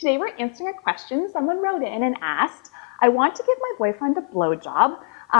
Today we're answering a question someone wrote in and asked, I want to give my boyfriend a blowjob,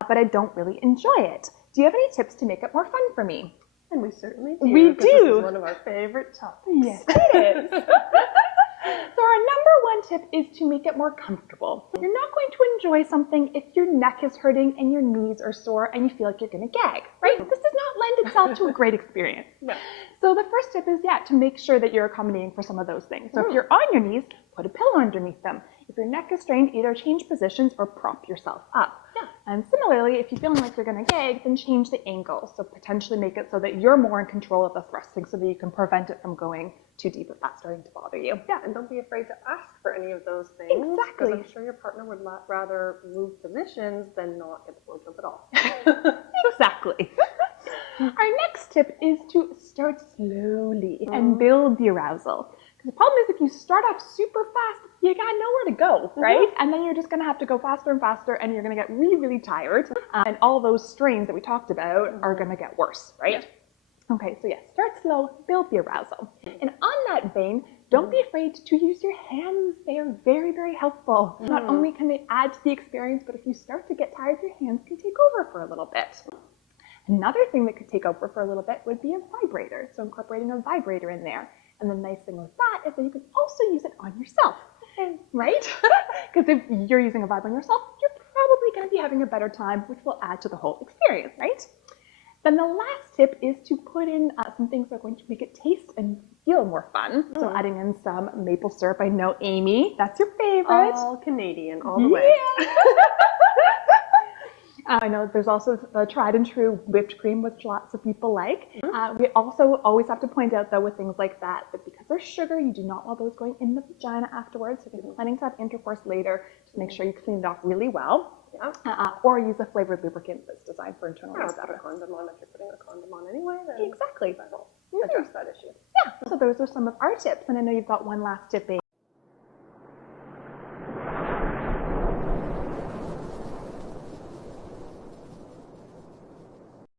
but I don't really enjoy it. Do you have any tips to make it more fun for me? And we certainly do. We do. This is one of our favorite topics. Yes, it is. So our number one tip is to make it more comfortable. You're not going to enjoy something if your neck is hurting and your knees are sore and you feel like you're going to gag, right? This does not lend itself to a great experience. No. So the first tip is, to make sure that you're accommodating for some of those things. So if you're on your knees, put a pillow underneath them. If your neck is strained, either change positions or prop yourself up. Yeah. And similarly, if you're feeling like you're going to gag, then change the angle. So potentially make it so that you're more in control of the thrusting so that you can prevent it from going too deep if that's starting to bother you. Yeah, and don't be afraid to ask for any of those things. Exactly. Because I'm sure your partner would rather move positions than not get the blowjob at all. Exactly. Our next tip is to start slowly and build the arousal. Because the problem is if you start off super fast, you got nowhere to go, right? And then you're just going to have to go faster and faster and you're going to get really, really tired. And all those strains that we talked about are going to get worse, right? Yeah. Okay, so start slow, build the arousal. And on that vein, don't be afraid to use your hands. They are very, very helpful. Not only can they add to the experience, but if you start to get tired, your hands can take over for a little bit. Another thing that could take over for a little bit would be a vibrator. So incorporating a vibrator in there. And the nice thing with that is that you can also use it on yourself, right? Because if you're using a vibrator on yourself, you're probably going to be having a better time, which will add to the whole experience, right? Then the last tip is to put in some things that are going to make it taste and feel more fun. So adding in some maple syrup. I know, Amy, that's your favorite. All Canadian, all the way. I know there's also the tried and true whipped cream, which lots of people like. We also always have to point out, though, with things like that because there's sugar, you do not want those going in the vagina afterwards. So if you're planning to have intercourse later, just make sure you clean it off really well. Yeah. Or use a flavored lubricant that's designed for internal use. Or put a condom on if you're putting a condom on anyway. Then exactly. That'll address that issue. Yeah. So those are some of our tips. And I know you've got one last tip, Amy.